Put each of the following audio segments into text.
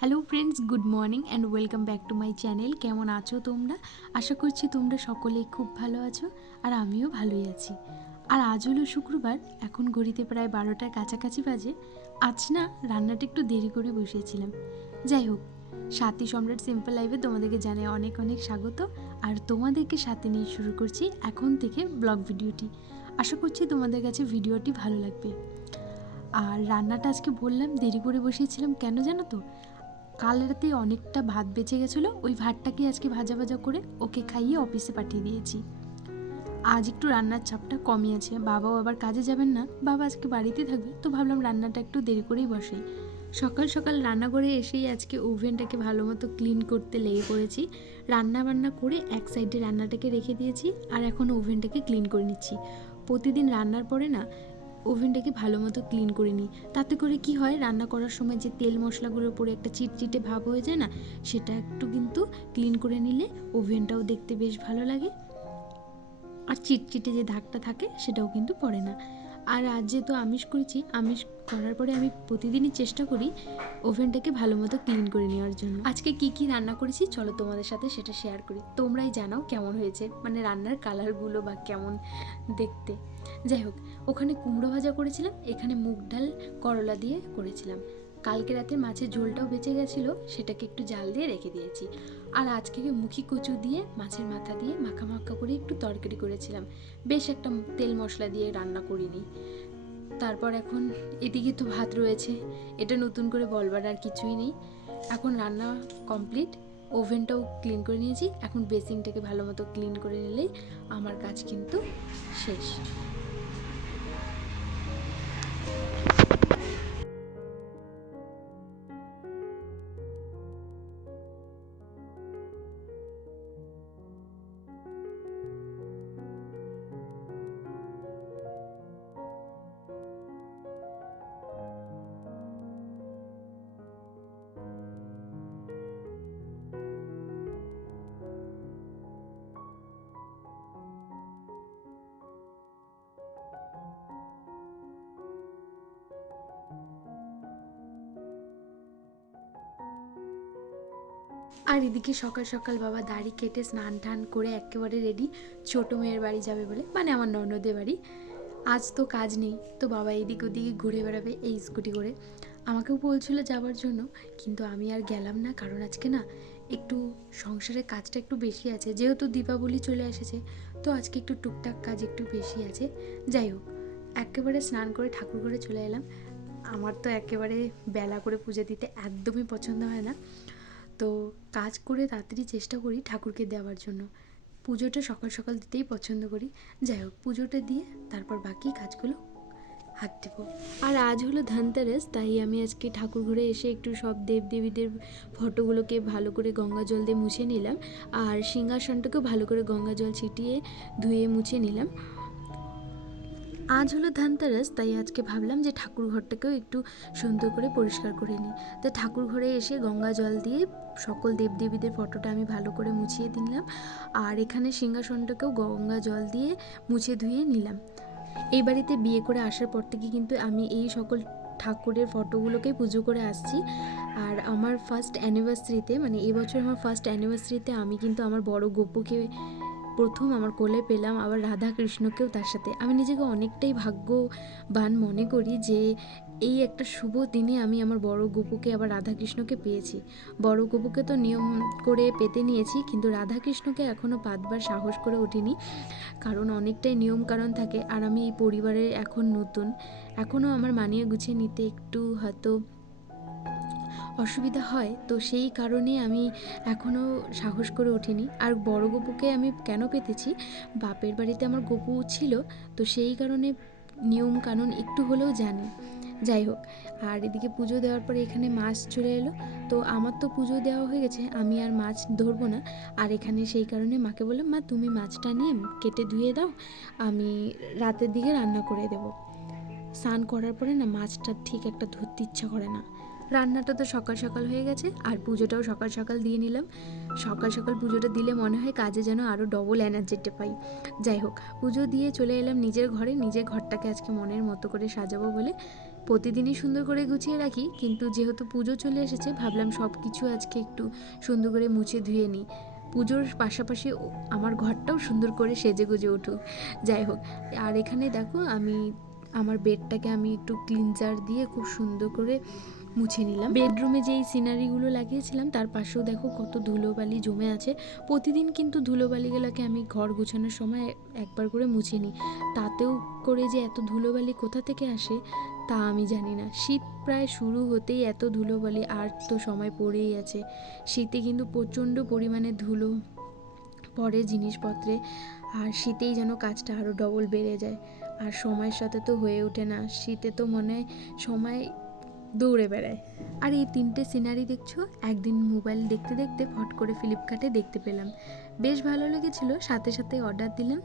Hello friends, good morning and welcome back to my channel. কেমন আছো তোমরা? আশা করছি তোমরা সকলেই খুব ভালো আছো, আর আমিও ভালোই আছি। আর আজ হলো শুক্রবার, এখন ঘড়িতে প্রায় 12টার কাছাকাছি বাজে। আজ না রান্নাটা একটু দেরি করে বসিয়েছিলাম। যাই হোক, সাথী সম্রাট সিম্পল লাইফে তোমাদেরকে জানাই অনেক অনেক স্বাগত। আর তোমাদেরকে সাথে নিয়ে শুরু করছি এখন থেকে ব্লগ ভিডিওটি। আশা করছি তোমাদের কাছে ভিডিওটি ভালো লাগবে। আর রান্নাটা আজকে বললাম দেরি করে বসিয়েছিলাম কেন জানো তো? কাল রাতে অনেকটা ভাত বেঁচে গেছিলো, ওই ভাতটাকে আজকে ভাজা ভাজা করে ওকে খাইয়ে অফিসে পাঠিয়ে দিয়েছি। আজ একটু রান্নার চাপটা কমই আছে, বাবাও আবার কাজে যাবেন না, বাবা আজকে বাড়িতে থাকবে, তো ভাবলাম রান্নাটা একটু দেরি করেই বসাই। সকাল সকাল রান্নাঘরে এসেই আজকে ওভেনটাকে ভালো মতো ক্লিন করতে লেগে পড়েছি। রান্না বান্না করে এক সাইডে রান্নাটাকে রেখে দিয়েছি, আর এখন ওভেনটাকে ক্লিন করে নিচ্ছি। প্রতিদিন রান্নার পরে না ওভেনটাকে ভালো মতো ক্লিন করে নিই, তাতে করে কি হয়, রান্না করার সময় যে তেল মশলাগুলোর উপরে একটা চিটচিটে ভাব হয়ে যায় না, সেটা একটু কিন্তু ক্লিন করে নিলে ওভেনটাও দেখতে বেশ ভালো লাগে, আর চিটচিটে যে দাগটা থাকে সেটাও কিন্তু পড়ে না। আর আজ যেহেতু আমিষ করেছি, আমিষ করার পরে আমি প্রতিদিনই চেষ্টা করি ওভেনটাকে ভালো মতো ক্লিন করে নেওয়ার জন্য। আজকে কি কি রান্না করেছি চলো তোমাদের সাথে সেটা শেয়ার করি, তোমরাই জানাও কেমন হয়েছে, মানে রান্নার কালারগুলো বা কেমন দেখতে। যাই হোক, ওখানে কুমড়ো ভাজা করেছিলাম, এখানে মুগ ডাল করলা দিয়ে করেছিলাম। কালকে রাতে মাছের ঝোলটাও বেঁচে গেছিলো, সেটাকে একটু জাল দিয়ে রেখে দিয়েছি। আর আজকে মুখি কচু দিয়ে মাছের মাথা দিয়ে মাখা মাখা করে একটু তরকারি করেছিলাম, বেশ একটা তেল মশলা দিয়ে রান্না করিনি। তারপর এখন এদিকে তো ভাত রয়েছে, এটা নতুন করে বলবার আর কিছুই নেই। এখন রান্না কমপ্লিট, ওভেনটাও ক্লিন করে নিয়েছি, এখন বেসিনটাকে ভালো মতো ক্লিন করে নিলেই আমার কাজ কিন্তু শেষ। আর এদিকে সকাল সকাল বাবা দাড়ি কেটে স্নান টান করে একেবারে রেডি, ছোটো মেয়ের বাড়ি যাবে বলে, মানে আমার ননদের বাড়ি। আজ তো কাজ নেই, তো বাবা এদিক ওদিকে ঘুরে বেড়াবে এই স্কুটি করে। আমাকেও বলছিল যাবার জন্য, কিন্তু আমি আর গেলাম না, কারণ আজকে না একটু সংসারের কাজটা একটু বেশি আছে, যেহেতু দীপাবলি চলে এসেছে, তো আজকে একটু টুকটাক কাজ একটু বেশি আছে। যাই হোক, একেবারে স্নান করে ঠাকুর ঘরে চলে এলাম। আমার তো একেবারে বেলা করে পুজো দিতে একদমই পছন্দ হয় না, তো কাজ করে তাড়াতাড়ি চেষ্টা করি ঠাকুরকে দেওয়ার জন্য। পুজোটা সকাল সকাল দিতেই পছন্দ করি। যাই হোক, পুজোটা দিয়ে তারপর বাকি কাজগুলো হাত দেবো। আর আজ হলো ধনতেরাস, তাই আমি আজকে ঠাকুর ঘরে এসে একটু সব দেবদেবীদের ফটোগুলোকে ভালো করে গঙ্গা জল দিয়ে মুছে নিলাম, আর সিংহাসনটাকেও ভালো করে গঙ্গা জল ছিটিয়ে ধুয়ে মুছে নিলাম। আজ হলো ধনতেরাস, তাই আজকে ভাবলাম যে ঠাকুর ঘরটাকেও একটু সুন্দর করে পরিষ্কার করে নিই। তাই ঠাকুর ঘরে এসে গঙ্গা জল দিয়ে সকল দেবদেবীদের ফটোটা আমি ভালো করে মুছিয়ে দিলাম, আর এখানে সিংহাসনটাকেও গঙ্গা জল দিয়ে মুছে ধুয়ে নিলাম। এই বাড়িতে বিয়ে করে আসার পর থেকে কিন্তু আমি এই সকল ঠাকুরের ফটোগুলোকেই পুজো করে আসছি। আর আমার ফার্স্ট অ্যানিভার্সারিতে, মানে এবছর আমার ফার্স্ট অ্যানিভার্সারিতে আমি কিন্তু আমার বড় গোপুকে প্রথম আমার কোলে পেলাম, আবার রাধা কৃষ্ণকেও তার সাথে। আমি নিজেকে অনেকটাই ভাগ্যবান মনে করি যে এই একটা শুভ দিনে আমি আমার বড় গোপুকে আবার রাধা কৃষ্ণকে পেয়েছি। বড় গোপুকে তো নিয়ম করে পেতে নিয়েছি, কিন্তু রাধা কৃষ্ণকে এখনও পাতবার সাহস করে উঠিনি, কারণ অনেকটাই নিয়ম কারণ থাকে, আর আমি এই পরিবারে এখন নতুন, এখনও আমার মানিয়ে গুছিয়ে নিতে একটু হয়তো অসুবিধা হয়, তো সেই কারণে আমি এখনও সাহস করে উঠিনি। আর বড় গপুকে আমি কেন পেতেছি, বাপের বাড়িতে আমার গপু ছিল, তো সেই কারণে নিয়ম কানুন একটু হলেও জানি। যাই হোক, আর এদিকে পুজো দেওয়ার পরে এখানে মাছ চলে এলো, তো আমার তো পুজো দেওয়া হয়ে গেছে, আমি আর মাছ ধরবো না। আর এখানে সেই কারণে মাকে বললাম, মা তুমি মাছটা নিয়ে কেটে ধুয়ে দাও, আমি রাতের দিকে রান্না করে দেবো। স্নান করার পরে না মাছটা ঠিক একটা ধরতে ইচ্ছা করে না। রান্নাটা তো সকাল সকাল হয়ে গেছে, আর পুজোটাও সকাল সকাল দিয়ে নিলাম। সকাল সকাল পুজোটা দিলে মনে হয় কাজে যেন আরও ডবল এনার্জিটা পাই। যাই হোক, পুজো দিয়ে চলে এলাম নিজের ঘরে, নিজের ঘরটাকে আজকে মনের মতো করে সাজাবো বলে। প্রতিদিনই সুন্দর করে গুছিয়ে রাখি, কিন্তু যেহেতু পুজো চলে এসেছে ভাবলাম সব কিছু আজকে একটু সুন্দর করে মুছে ধুয়ে নিই। পুজোর পাশাপাশি আমার ঘরটাও সুন্দর করে সেজে গুজে উঠুক। যাই হোক, আর এখানে দেখো আমি আমার বেডটাকে আমি একটু ক্লিনজার দিয়ে খুব সুন্দর করে মুছে নিলাম। বেডরুমে যেই সিনারিগুলো লাগিয়েছিলাম তার পাশেও দেখো কত ধুলোবালি জমে আছে। প্রতিদিন কিন্তু ধুলোবালিগুলোকে আমি ঘর গুছানোর সময় একবার করে মুছে নিই, তাতেও করে যে এত ধুলোবালি কোথা থেকে আসে তা আমি জানি না। শীত প্রায় শুরু হতেই এত ধুলোবালি, আর তো সময় পড়েই আছে। শীতে কিন্তু প্রচণ্ড পরিমাণে ধুলো পড়ে জিনিসপত্রে, আর শীতেই যেন কাজটা আরও ডবল বেড়ে যায়। আর সময়ের সাথে তো হয়ে ওঠে না, শীতে তো মনে হয় সময় দৌড়ে বেড়ায়। আর এই 3টে সিনারি দেখছো, একদিন মোবাইল দেখতে দেখতে ফট করে ফ্লিপকার্টে দেখতে পেলাম, বেশ ভালো লেগেছিল, সাথে সাথে অর্ডার দিলাম,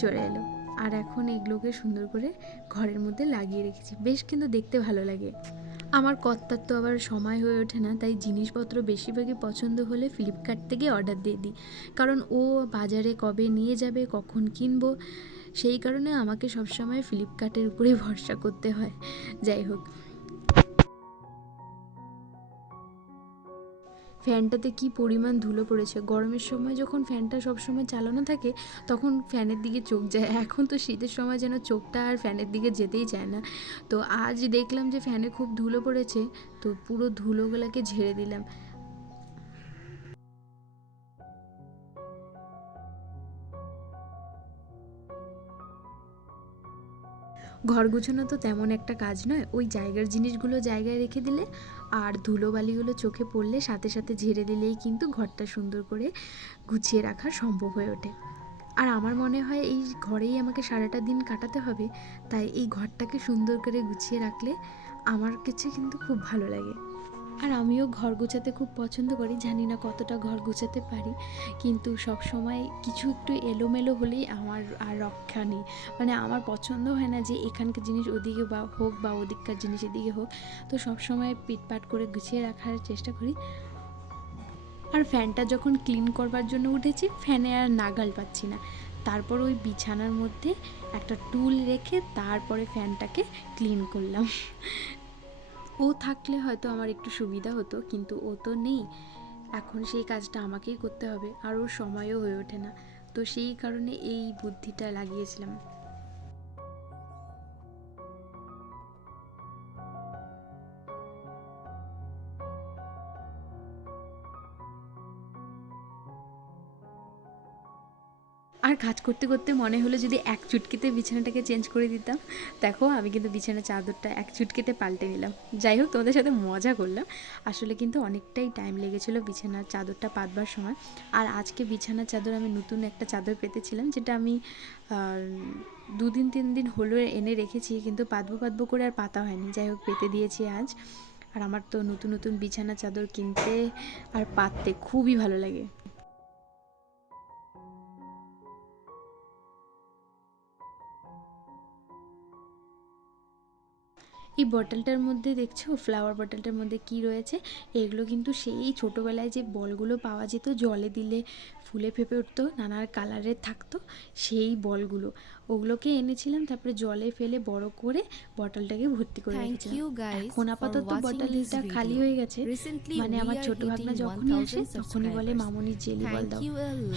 চলে এলো। আর এখন এগুলোকে সুন্দর করে ঘরের মধ্যে লাগিয়ে রেখেছি, বেশ কিন্তু দেখতে ভালো লাগে। আমার কর্তার তো আবার সময় হয়ে ওঠে না, তাই জিনিসপত্র বেশিরভাগই পছন্দ হলে ফ্লিপকার্ট থেকে অর্ডার দিয়ে দিই, কারণ ও বাজারে কবে নিয়ে যাবে, কখন কিনবো, সেই কারণে আমাকে সবসময় ফ্লিপকার্টের উপরে ভরসা করতে হয়। যাই হোক, ফ্যানটাতে কি পরিমাণ ধুলো পড়েছে। গরমের সময় যখন ফ্যানটা সবসময় চালানো থাকে তখন ফ্যানের দিকে চোখ যায়, এখন তো শীতের সময় যেন চোখটা আর ফ্যানের দিকে যেতেই চায় না। তো আজ দেখলাম যে ফ্যানে খুব ধুলো পড়েছে, তো পুরো ধুলোগুলোকে ঝেড়ে দিলাম। ঘর গুছানো তো তেমন একটা কাজ নয়, ওই জায়গার জিনিসগুলো জায়গায় রেখে দিলে আর ধুলোবালিগুলো চোখে পড়লে সাথে সাথে ঝেড়ে দিলেই কিন্তু ঘরটা সুন্দর করে গুছিয়ে রাখা সম্ভব হয়ে ওঠে। আর আমার মনে হয় এই ঘরেই আমাকে সারাটা দিন কাটাতে হবে, তাই এই ঘরটাকে সুন্দর করে গুছিয়ে রাখলে আমার কাছে কিন্তু খুব ভালো লাগে। আর আমিও ঘর গোছাতে খুব পছন্দ করি, জানি না কতটা ঘর গোছাতে পারি, কিন্তু সব সময় কিছু একটু এলোমেলো হলেই আমার আর রক্ষা নেই। মানে আমার পছন্দ হয় না যে এখানকার জিনিস ওদিকে বা হোক বা ওদিককার জিনিস এদিকে হোক, তো সব সময় পিটপাট করে গুছিয়ে রাখার চেষ্টা করি। আর ফ্যানটা যখন ক্লিন করবার জন্য উঠেছি, ফ্যানে আর নাগাল পাচ্ছি না, তারপর ওই বিছানার মধ্যে একটা টুল রেখে তারপরে ফ্যানটাকে ক্লিন করলাম। ও থাকলে হয়তো আমার একটু সুবিধা হতো, কিন্তু ও তো নেই, এখন সেই কাজটা আমাকেই করতে হবে, আর ওর সময়ও হয়ে ওঠে না, তো সেই কারণে এই বুদ্ধিটা লাগিয়েছিলাম। আর কাজ করতে করতে মনে হলো যদি এক চুটকিতে বিছানাটাকে চেঞ্জ করে দিতাম। দেখো আমি কিন্তু বিছানার চাদরটা এক চুটকিতে পাল্টে নিলাম। যাই হোক, তোমাদের সাথে মজা করলাম, আসলে কিন্তু অনেকটাই টাইম লেগেছিলো বিছানার চাদরটা পাতবার সময়। আর আজকে বিছানার চাদর আমি নতুন একটা চাদর পেতেছিলাম, যেটা আমি 2-3 দিন হলো এনে রেখেছি, কিন্তু পাতবো পাতবো করে আর পাতা হয়নি। যাই হোক, পেতে দিয়েছি আজ। আর আমার তো নতুন নতুন বিছানার চাদর কিনতে আর পাততে খুবই ভালো লাগে। এই বটলটার মধ্যে দেখছো, ফ্লাওয়ার বটলটার মধ্যে কি রয়েছে, এগুলো কিন্তু সেই ছোটোবেলায় যে বলগুলো পাওয়া যেত, জলে দিলে ফুলে ফেপে উঠতো, নানা কালারের থাকতো, সেই বলগুলো, ওগুলোকে এনেছিলাম, তারপরে জলে ফেলে বড় করে বটলটাকে ভর্তি করে রেখেছিলাম। এখন আপাতত বটলটা খালি হয়ে গেছে, মানে আমার ছোট ভাগনা যখনই আসে তখনই বলে মামুনি জেলি বল দাও।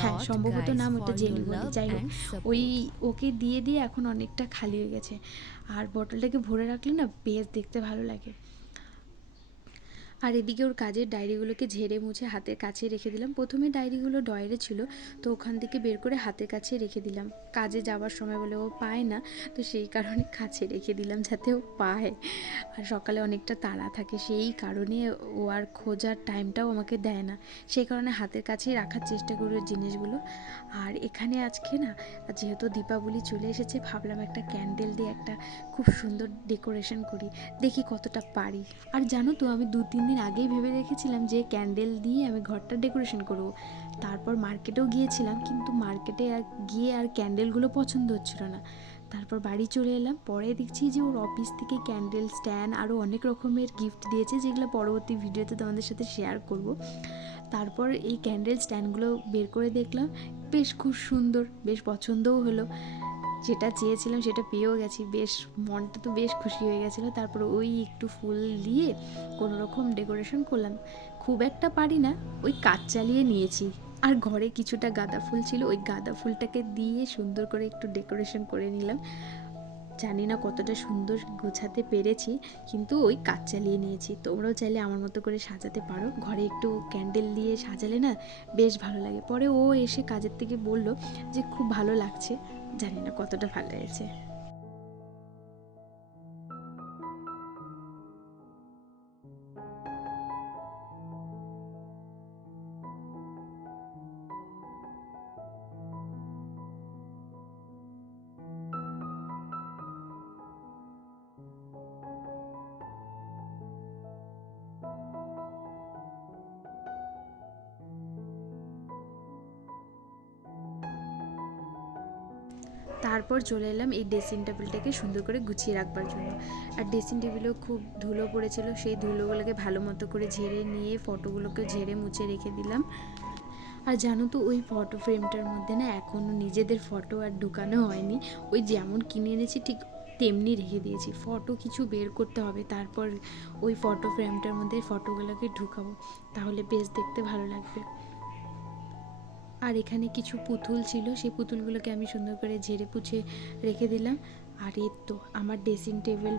হ্যাঁ, সম্ভবত নাম ওটা জেলি বলে। যাই হোক, ওই ওকে দিয়ে দিয়ে এখন অনেকটা খালি হয়ে গেছে। আর বটলটাকে ভরে রাখলে না বেশ দেখতে ভালো লাগে। আর এদিকে ওর কাজের ডায়েরিগুলোকে ঝেড়ে মুছে হাতের কাছে রেখে দিলাম। প্রথমে ডায়েরিগুলো ডয়ারে ছিল, তো ওখান থেকে বের করে হাতের কাছে রেখে দিলাম, কাজে যাওয়ার সময় বলে ও পায় না, তো সেই কারণে কাছে রেখে দিলাম যাতে ও পায়। আর সকালে অনেকটা তাড়া থাকে, সেই কারণে ও আর খোঁজার টাইমটাও আমাকে দেয় না, সেই কারণে হাতের কাছেই রাখার চেষ্টা করি ওর জিনিসগুলো। আর এখানে আজকে না, যেহেতু দীপাবলি চলে এসেছে, ভাবলাম একটা ক্যান্ডেল দিয়ে একটা খুব সুন্দর ডেকোরেশন করি, দেখি কতটা পারি। আর জানো তো, আমি 2-3 দিন আগেই ভেবে রেখেছিলাম যে ক্যান্ডেল দিয়ে আমি ঘরটা ডেকোরেশন করব। তারপর মার্কেটেও গিয়েছিলাম, কিন্তু মার্কেটে আর গিয়ে আর ক্যান্ডেলগুলো পছন্দ হচ্ছিল না। তারপর বাড়ি চলে এলাম, পরে দেখছি যে ওর অফিস থেকে ক্যান্ডেল স্ট্যান্ড আরও অনেক রকমের গিফট দিয়েছে, যেগুলো পরবর্তী ভিডিওতে তোমাদের সাথে শেয়ার করব। তারপর এই ক্যান্ডেল স্ট্যান্ডগুলো বের করে দেখলাম, বেশ খুব সুন্দর, বেশ পছন্দও হলো। যেটা চেয়েছিলাম সেটা পেয়েও গেছি, বেশ মনটা তো বেশ খুশি হয়ে গেছিলো। তারপর ওই একটু ফুল দিয়ে কোনো রকম ডেকোরেশন করলাম, খুব একটা পারি না, ওই কাজ চালিয়ে নিয়েছি। আর ঘরে কিছুটা গাঁদা ফুল ছিল, ওই গাঁদা ফুলটাকে দিয়ে সুন্দর করে একটু ডেকোরেশন করে নিলাম। জানি না কতটা সুন্দর গোছাতে পেরেছি, কিন্তু ওই কাজ চালিয়ে নিয়েছি। তোমরাও চাইলে আমার মতো করে সাজাতে পারো, ঘরে একটু ক্যান্ডেল দিয়ে সাজালে না বেশ ভালো লাগে। পরে ও এসে কাজের থেকে বলল যে খুব ভালো লাগছে, জানি না কতটা ভালো হয়েছে। তারপর চলে এলাম এই ড্রেসিং টেবিলটাকে সুন্দর করে গুছিয়ে রাখবার জন্য। আর ড্রেসিং টেবিলেও খুব ধুলো পড়েছিল, সেই ধুলোগুলোকে ভালো মতো করে ঝেড়ে নিয়ে ফটোগুলোকে ঝেড়ে মুছে রেখে দিলাম। আর জানো তো ওই ফটো ফ্রেমটার মধ্যে না এখনও নিজেদের ফটো আর ঢুকানো হয়নি, ওই যেমন কিনে এনেছি ঠিক তেমনি রেখে দিয়েছি। ফটো কিছু বের করতে হবে, তারপর ওই ফটো ফ্রেমটার মধ্যে ফটোগুলোকে ঢুকাবো, তাহলে বেশ দেখতে ভালো লাগবে। আর এখানে কিছু পুতুল ছিল, সেই পুতুলগুলোকে আমি সুন্দর করে ঝেড়ে পুছে রেখে দিলাম। আর এই তো আমার ড্রেসিং টেবিল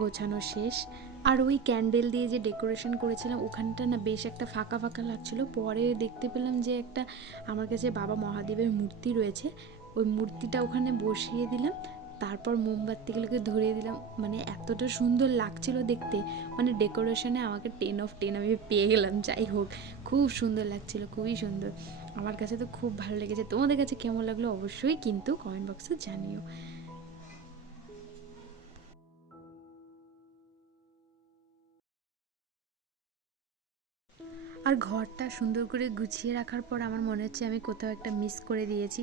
গোছানো শেষ। আর ওই ক্যান্ডেল দিয়ে যে ডেকোরেশন করেছিলাম ওখানটা না বেশ একটা ফাঁকা ফাঁকা লাগছিলো, পরে দেখতে পেলাম যে একটা আমার কাছে বাবা মহাদেবের মূর্তি রয়েছে, ওই মূর্তিটা ওখানে বসিয়ে দিলাম। তারপর মোমবাতিগুলোকে ধরিয়ে দিলাম, মানে এতটা সুন্দর লাগছিল দেখতে, মানে ডেকোরেশনে আমাকে 10/10 আমি পেয়ে গেলাম। যাই হোক, খুব সুন্দর লাগছিল, খুবই সুন্দর, আমার কাছে তো খুব ভালো লেগেছে। তোমাদের কাছে কেমন লাগলো অবশ্যই কিন্তু কমেন্ট বক্সে জানিও। আর ঘরটা সুন্দর করে গুছিয়ে রাখার পর আমার মনে হচ্ছে আমি কোথাও একটা মিস করে দিয়েছি।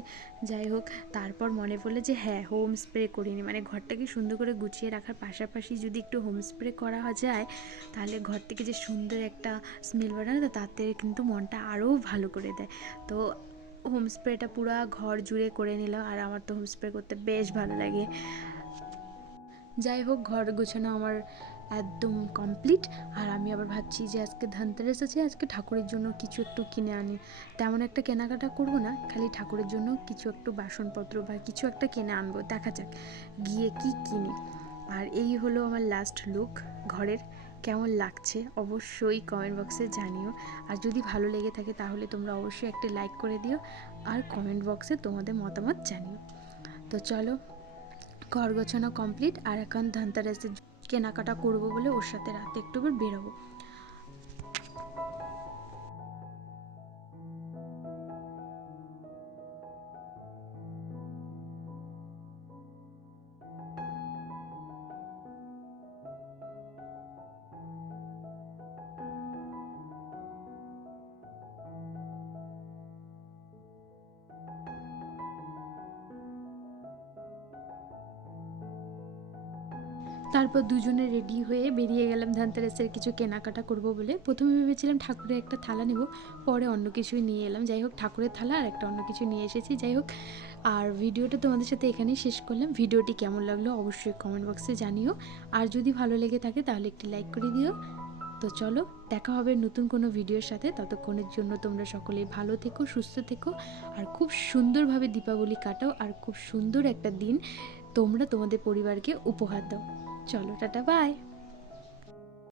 যাই হোক, তারপর মনে পড়লো যে হ্যাঁ, হোম স্প্রে করিনি, মানে ঘরটাকে সুন্দর করে গুছিয়ে রাখার পাশাপাশি যদি একটু হোম স্প্রে করা যায় তাহলে ঘর থেকে যে সুন্দর একটা স্মেল বেরোয় না, তাতে কিন্তু মনটা আরও ভালো করে দেয়। তো হোম স্প্রেটা পুরো ঘর জুড়ে করে নিলাম, আর আমার তো হোম স্প্রে করতে বেশ ভালো লাগে। যাই হোক, ঘর গোছানো আমার একদম কমপ্লিট। আর আমি আবার ভাবছি যে আজকে ধনতেরাস আছে, আজকে ঠাকুরের জন্য কিছু একটু কিনে আনি। তেমন একটা কেনাকাটা করব না, খালি ঠাকুরের জন্য কিছু একটু বাসনপত্র বা কিছু একটা কিনে আনবো, দেখা যাক গিয়ে কি কিনি। আর এই হলো আমার লাস্ট লুক ঘরের। কেমন লাগছে অবশ্যই কমেন্ট বক্সে জানিও। আর যদি ভালো লেগে থাকে তাহলে তোমরা অবশ্যই একটা লাইক করে দিও, আর কমেন্ট বক্সে তোমাদের মতামত জানিও। তো চলো, ঘর গোছানো কমপ্লিট, আর এখন ধনতেরাসের কেনাকাটা করবো বলে ওর সাথে রাতে একটু বেরোবো। তারপর দুজনে রেডি হয়ে বেরিয়ে গেলাম ধনতেরাসের কিছু কেনাকাটা করব বলে। প্রথমে ভেবেছিলাম ঠাকুরের একটা থালা নেব, পরে অন্য কিছুই নিয়ে এলাম। যাই হোক, ঠাকুরের থালা আর একটা অন্য কিছু নিয়ে এসেছি। যাই হোক, আর ভিডিওটা তোমাদের সাথে এখানেই শেষ করলাম। ভিডিওটি কেমন লাগলো অবশ্যই কমেন্ট বক্সে জানিও, আর যদি ভালো লেগে থাকে তাহলে একটি লাইক করে দিও। তো চলো, দেখা হবে নতুন কোনো ভিডিওর সাথে। ততক্ষণের জন্য তোমরা সকলেই ভালো থেকো, সুস্থ থেকো, আর খুব সুন্দরভাবে দীপাবলি কাটাও, আর খুব সুন্দর একটা দিন তোমরা তোমাদের পরিবারকে উপহার দাও। চলো, টাটা, বাই।